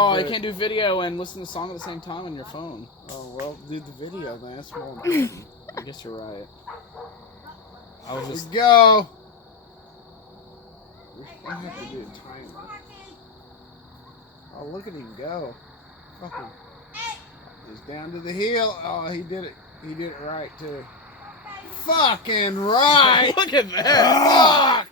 Oh, you can't do video and listen to the song at the same time on your phone. Oh, well, do the video, man. That's more important. I guess you're right. I was just... Go! I have to do a timer. Oh, look at him go. Fucking. He's down to the hill. Oh, he did it. He did it right, too. Fucking right! Look at that! Fuck!